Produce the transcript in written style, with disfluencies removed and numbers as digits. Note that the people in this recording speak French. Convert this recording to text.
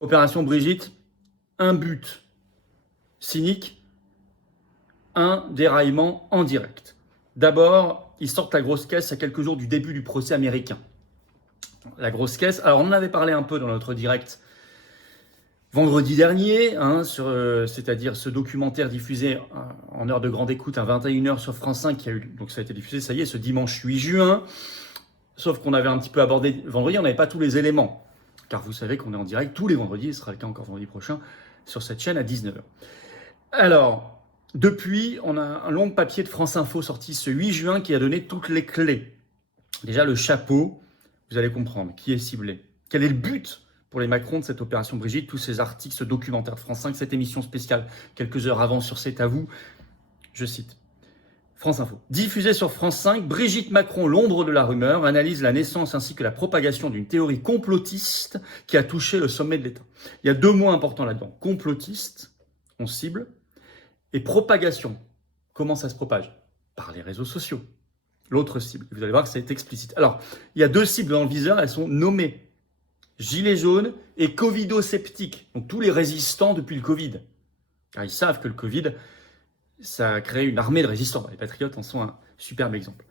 Opération Brigitte, un but cynique, un déraillement en direct. D'abord, ils sortent la grosse caisse à quelques jours du début du procès américain. La grosse caisse, alors on en avait parlé un peu dans notre direct vendredi dernier, c'est-à-dire ce documentaire diffusé en heure de grande écoute à 21h sur France 5, donc ça a été diffusé, ça y est, ce dimanche 8 juin. Sauf qu'on avait un petit peu abordé vendredi, on n'avait pas tous les éléments. Car vous savez qu'on est en direct tous les vendredis, ce sera le cas encore vendredi prochain, sur cette chaîne à 19h. Alors, depuis, on a un long papier de France Info sorti ce 8 juin qui a donné toutes les clés. Déjà, le chapeau, vous allez comprendre, qui est ciblé. Quel est le but pour les Macron de cette opération Brigitte, tous ces articles, ce documentaire de France 5, cette émission spéciale quelques heures avant sur C'est à vous. Je cite. France Info. Diffusé sur France 5, Brigitte Macron, l'ombre de la rumeur, analyse la naissance ainsi que la propagation d'une théorie complotiste qui a touché le sommet de l'État. Il y a deux mots importants là-dedans. Complotiste, on cible, et propagation. Comment ça se propage? Par les réseaux sociaux. L'autre cible. Vous allez voir que c'est explicite. Alors, il y a deux cibles dans le viseur, elles sont nommées. Gilets jaunes et covido-sceptiques. Donc tous les résistants depuis le Covid. Car ils savent que le Covid, ça a créé une armée de résistants. Les patriotes en sont un superbe exemple.